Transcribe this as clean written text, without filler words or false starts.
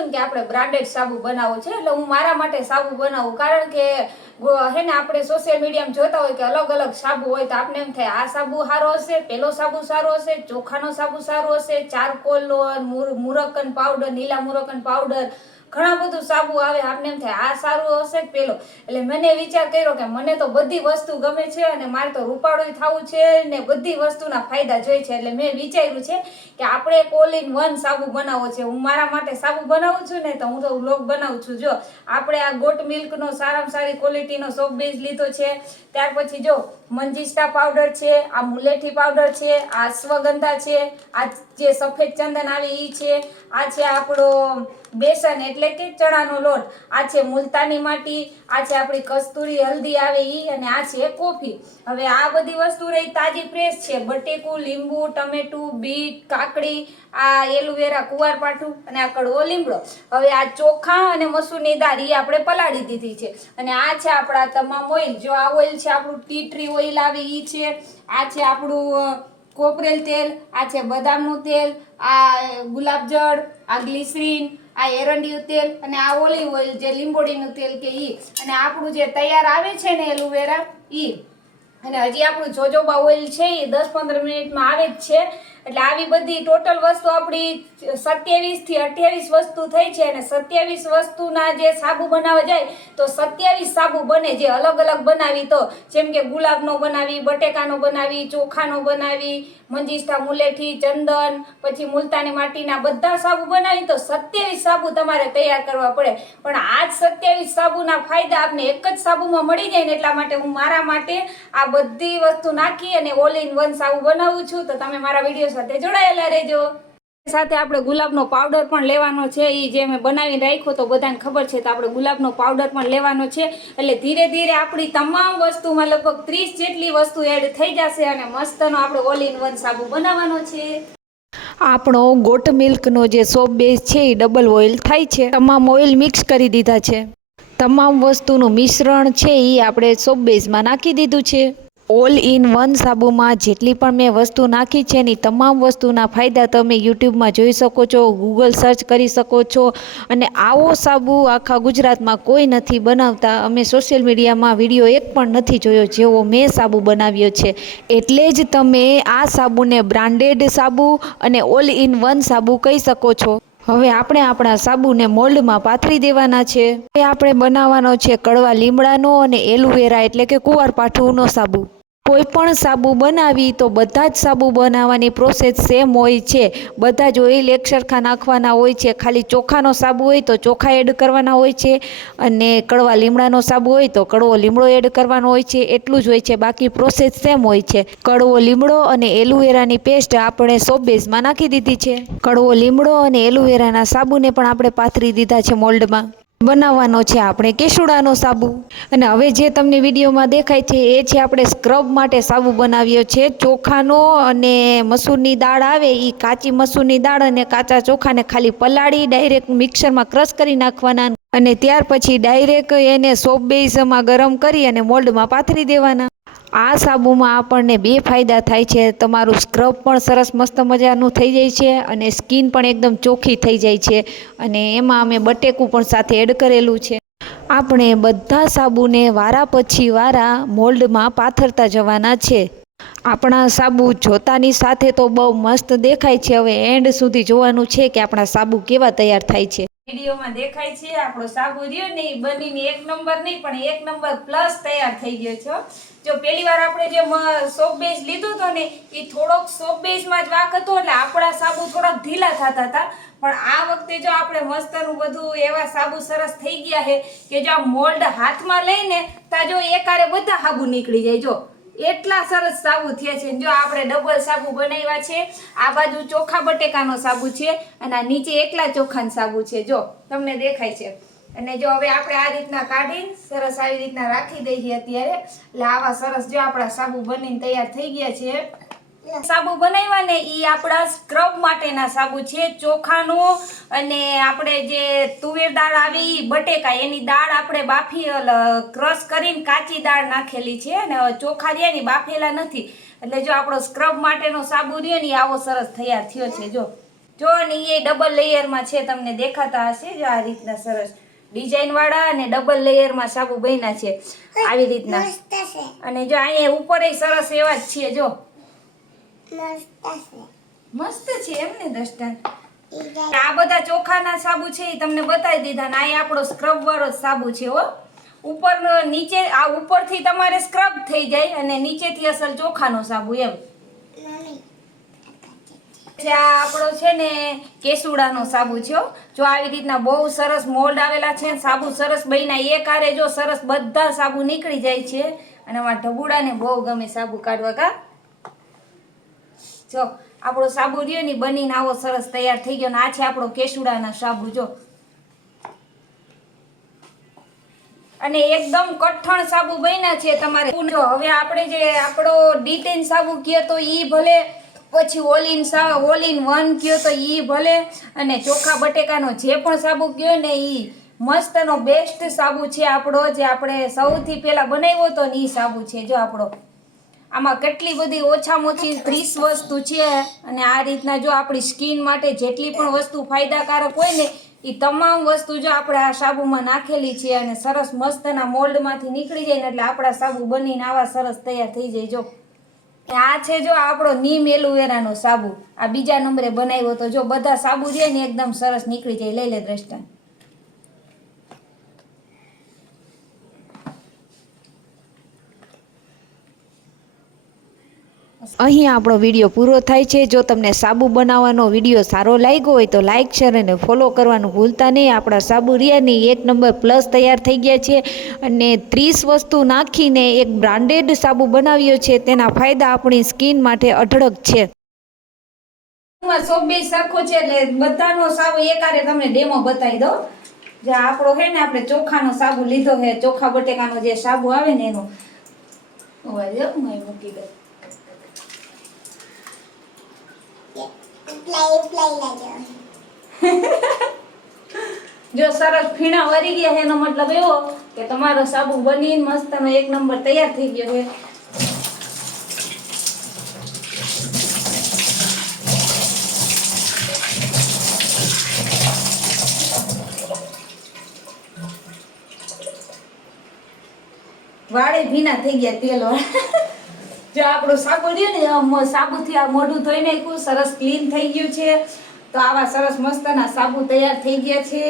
હતું ને કે આપણે બ્રાન્ડેડ સાબુ બનાવવો છે, એટલે હું મારા માટે સાબુ બનાવું. કારણ કે હે ને આપણે સોશિયલ મીડિયામાં જોતા હોય કે અલગ અલગ સાબુ હોય, તો આપણે એમ થાય આ સાબુ સારો હશે, પેલો સાબુ સારો હશે, ચોખાનો સાબુ સારો હશે, ચારકોલ, મુરક્કન પાવડર, નીલા મુરક્કન પાવડર, ઘણા બધું સાબુ આવે. આપણે એમ થાય આ સારું હશે કે પેલો. એટલે મને વિચાર કર્યો કે મને તો બધી વસ્તુ ગમે છે અને મારે તો રૂપાળું થવું છે ને બધી વસ્તુના ફાયદા જોઈએ છે. એટલે મેં વિચાર્યું છે કે આપણે એક ઓલ ઇન વન સાબુ બનાવવો છે. હું મારા માટે સાબુ બનાવું છું ને, તો હું તો વ્લોગ બનાવું છું. જો આપણે આ ગોટ મિલ્કનો સારામાં સારી ક્વોલિટીનો સોપ બેઝ લીધો છે. ત્યાર પછી જો મંજીસ્ટા પાવડર છે, આ મુલેઠી પાવડર છે, આ અશ્વગંધા છે, આ જે સફેદ ચંદન આવે ઈ છે, આ છે આપણો બેસન એટલે કે ચણાનો લોટ, આ છે મુલતાની માટી, આ છે આપણી કસ્તુરી હલ્દી આવે ઈ, અને આ છે કોફી. હવે આ બધી વસ્તુ રહી તાજી ફ્રેશ છે. બટેકું, લીંબુ, ટમેટું, બીટ, કાકડી, આ એલોવેરા, કુવારપાઠું અને આ કડવો લીમડો. હવે આ ચોખા અને મસૂરની દાળ ઈ આપણે પલાળી દીધી છે. અને આ છે આપણા તમામ ઓઇલ. જો આ ઓઇલ છે આપણું ટી ટ્રી ઓઇલ આવે ઈ છે, આ છે આપણું કોપરેલ તેલ, આ છે બદામનું તેલ, આ ગુલાબજળ, આ ગ્લિસરીન, આ એરંડિયું તેલ અને આ ઓલિવ ઓઇલ જે લીંબોડીનું તેલ કે ઈ, અને આપણું જે તૈયાર આવે છે ને એલોવેરા ઈ, અને હજી આપણું જોજોબા ઓઇલ છે એ 10-15 મિનિટમાં આવે જ છે. એટલે આવી બધી ટોટલ વસ્તુ આપણી 27 થી 28 વસ્તુ થઈ છે. અને 27 વસ્તુના જે સાબુ બનાવવા જાય તો 27 સાબુ બને, જે અલગ અલગ બનાવી. તો જેમ કે ગુલાબનો બનાવી, બટેકાનો બનાવી, ચોખાનો બનાવી, મંજીસ્ટા, મુલેઠી, ચંદન, પછી મુલતાની માટીના બધા સાબુ બનાવી, તો 27 સાબુ તમારે તૈયાર કરવા પડે. પણ આ જ 27 સાબુના ફાયદા આપને એક જ સાબુમાં મળી જાય ને, એટલા માટે હું મારા માટે આ બધી વસ્તુ નાખી અને ઓલ ઇન વન સાબુ બનાવું છું. તો તમે મારા વિડીયો સાથે જોડાયેલા રહેજો. સાથે આપણે ગુલાબનો પાવડર પણ લેવાનો છે. એ જે મેં બનાવીને રાખ્યો તો બધાને ખબર છે, તો આપણે ગુલાબનો પાવડર પણ લેવાનો છે. એટલે ધીરે ધીરે આપણી તમામ વસ્તુમાં લગભગ 30 જેટલી વસ્તુ એડ થઈ જશે અને મસ્તનો આપણે ઓલ ઇન વન સાબુ બનાવવાનો છે. આપણો ગોટ મિલ્કનો જે સોપ બેઝ છે એ ડબલ ઓઇલ થાય છે. તમામ ઓઇલ મિક્સ કરી દીધા છે. તમામ વસ્તુનું મિશ્રણ છે એ આપણે સોપ બેઝમાં નાખી દીધું છે. ઓલ ઇન વન સાબુમાં જેટલી પણ મેં વસ્તુ નાખી છે એની તમામ વસ્તુના ફાયદા તમે યુટ્યુબમાં જોઈ શકો છો, ગૂગલ સર્ચ કરી શકો છો. અને આવો સાબુ આખા ગુજરાતમાં કોઈ નથી બનાવતા. અમે સોશિયલ મીડિયામાં વિડીયો એક પણ નથી જોયો જેવો મેં સાબુ બનાવ્યો છે. એટલે જ તમે આ સાબુને બ્રાન્ડેડ સાબુ અને ઓલ ઇન વન સાબુ કહી શકો છો. હવે આપણે આપણા સાબુને મોલ્ડમાં પાથરી દેવાના છે. હવે આપણે બનાવવાનો છે કડવા લીમડાનો અને એલોવેરા એટલે કે કુવારપાઠુંનો સાબુ. કોઈ પણ સાબુ બનાવી તો બધા જ સાબુ બનાવવાની પ્રોસેસ સેમ હોય છે. બધા જ ઓઇલ એક સરખા નાખવાના હોય છે. ખાલી ચોખાનો સાબુ હોય તો ચોખા એડ કરવાના હોય છે, અને કડવા લીમડાનો સાબુ હોય તો કડવો લીમડો એડ કરવાનો હોય છે. એટલું જ હોય છે, બાકી પ્રોસેસ સેમ હોય છે. કડવો લીમડો અને એલોવેરાની પેસ્ટ આપણે સોપ બેઝમાં નાખી દીધી છે. કડવો લીમડો અને એલોવેરાના સાબુને પણ આપણે પાથરી દીધા છે મોલ્ડમાં. બનાવવાનો છે આપણે કેસુડાનો સાબુ. અને હવે જે તમને વિડીયોમાં દેખાય છે એ છે આપણે સ્ક્રબ માટે સાબુ બનાવ્યો છે. ચોખાનો અને મસૂરની દાળ આવે એ કાચી મસૂરની દાળ અને કાચા ચોખાને ખાલી પલાળી ડાયરેક્ટ મિક્સરમાં ક્રશ કરી નાખવાના, અને ત્યાર પછી ડાયરેક્ટ એને સોપ બેઝમાં ગરમ કરી અને મોલ્ડમાં પાથરી દેવાના. આ સાબુમાં આપણને બે ફાયદા થાય છે. તમારું સ્ક્રબ પણ સરસ મસ્ત મજાનું થઈ જાય છે અને સ્કિન પણ એકદમ ચોખ્ખી થઈ જાય છે. અને એમાં અમે બટેકું પણ સાથે એડ કરેલું છે. આપણે બધા સાબુને વારા પછી વારા મોલ્ડમાં પાથરતા જવાના છે. આપણા સાબુ જોતાની સાથે તો બહુ મસ્ત દેખાય છે. હવે એન્ડ સુધી જોવાનું છે કે આપણા સાબુ કેવા તૈયાર થાય છે. વિડીયોમાં દેખાય છે આપણો સાબુ રહ્યો ને એ બનીને 1 નંબર નહીં પણ 1 નંબર પ્લસ તૈયાર થઈ ગયો છે. જો પહેલી વાર આપણે જે સોપ બેઝ લીધો હતો ને એ થોડોક સોપ બેઝમાં જ વાંક હતો, એટલે આપણા સાબુ થોડાક ઢીલા થતા હતા. પણ આ વખતે જો આપણે મસ્તનું બધું એવા સાબુ સરસ થઈ ગયા છે કે જો આ મોલ્ડ હાથમાં લઈને તા જો એકારે બધા સાબુ નીકળી જાય. જો એટલા સરસ સાબુ થયા છે. જો આપણે ડબલ સાબુ બનાવ્યા છે. આ બાજુ ચોખા બટેકાનો સાબુ છે અને આ નીચે એકલા ચોખાનો સાબુ છે. જો તમને દેખાય છે. અને જો હવે આપણે આ રીતના કાઢીને સરસ આવી રીતના રાખી દઈએ અત્યારે. એટલે આવા સરસ જો આપણા સાબુ બનીને તૈયાર થઈ ગયા છે. સાબુ બનાવ્યા ને એ આપણા સ્ક્રબ માટેના સાબુ છે. ચોખાનો અને આપણે જે તુવેર દાળ આવે એ બટેકા એની દાળ આપણે બાફી ક્રશ કરીને કાચી દાળ નાખેલી છે, અને ચોખા રહ્યા ને બાફેલા નથી. એટલે જો આપણો સ્ક્રબ માટેનો સાબુ રહ્યો ને આવો સરસ તૈયાર થયો છે. જો જો ને એ ડબલ લેયરમાં છે, તમને દેખાતા હશે જો આ રીતના સરસ ડિઝાઇન વાળા અને ડબલ લેયરમાં સાબુ બન્યા છે આવી રીતના. અને જો અહીંયા ઉપર સરસ એવા જ છે જો મસ્ત છે એમ ને દર્શન. આ બધા ચોખાના સાબુ છે એ તમને બતાવી દીધા ને આ આપણો સ્ક્રબ વાળો સાબુ છે હો. ઉપર નીચે આ ઉપરથી તમારે સ્ક્રબ થઈ જાય અને નીચેથી અસલ ચોખાનો સાબુ એમ. આ આપણો છે ને કેસુડાનો સાબુ છે હો. જો આવી રીતના બહુ સરસ મોલ્ડ આવેલા છે, સાબુ સરસ બન્યા એક આરે જો સરસ બધા સાબુ નીકળી જાય છે. અને અમારા ઢબુડાને બહુ ગમે સાબુ કાઢવા કા. જો આપણો સાબુ રહ્યો ને બનીને આવો સરસ તૈયાર થઈ ગયો ને આ છે આપણો કેસુડાના સાબુ જો. અને એકદમ કઠણ સાબુ બન્યા છે તમારે. જો હવે આપણે જે આપણો ડી10 સાબુ કયો તો ઈ ભલે, પછી ઓલ ઇન વન કયો તો ઈ ભલે, અને ચોખા બટેકાનો જે પણ સાબુ કયો ને ઈ મસ્તનો બેસ્ટ સાબુ છે આપણો, જે આપણે સૌથી પહેલા બનાવ્યો હતો ને ઈ સાબુ છે જો આપણો. આમાં કેટલી બધી ઓછામાં ઓછી 30 વસ્તુ છે. અને આ રીતના જો આપણી સ્કિન માટે જેટલી પણ વસ્તુ ફાયદાકારક હોય ને એ તમામ વસ્તુ જો આપણે આ સાબુમાં નાખેલી છે. અને સરસ મસ્તના મોલ્ડમાંથી નીકળી જાય ને એટલે આપણા સાબુ બનીને આવા સરસ તૈયાર થઈ જાય જો. આ છે જો આપણો નીમ એલોવેરાનો સાબુ, આ બીજા નંબરે બનાવ્યો તો જો બધા સાબુ છે ને એકદમ સરસ નીકળી જાય. લઈ લે દ્રષ્ટા. અહીં આપણો વિડીયો પૂરો થાય છે. જો તમને સાબુ બનાવવાનો વિડીયો સારો લાગ્યો હોય તો લાઇક શેર અને ફોલો કરવાનું ભૂલતા નહીં. આપણા સાબુ રિયાની 1 નંબર પ્લસ તૈયાર થઈ ગયા છે. અને 30 વસ્તુ નાખીને એક બ્રાન્ડેડ સાબુ બનાવ્યો છે. તેના ફાયદા આપણી સ્કિન માટે અઢળક છે. સોપ બેઝ સરખો છે એટલે બધાનો સાબુ એકારે તમને ડેમો બતાવી દો. જે આપણો છે ને આપણે ચોખાનો સાબુ લીધો છે, ચોખા બટેકાનો જે સાબુ આવે ને એનો મૂકી દો. જો સરસ ફીણા વરી ગયા છે એનો મતલબ એવો કે તમારો સાબુ બનીને મસ્તનો 1 નંબર તૈયાર થઈ ગયો છે. વાળે ભીના થઈ ગયા તેલ વાળા. જો આપણો સાબુ રહ્યો ને સાબુથી આ મોઢું ધોઈ નાખ્યું, સરસ ક્લીન થઈ ગયું છે. તો આવા સરસ મસ્તના સાબુ તૈયાર થઈ ગયા છે.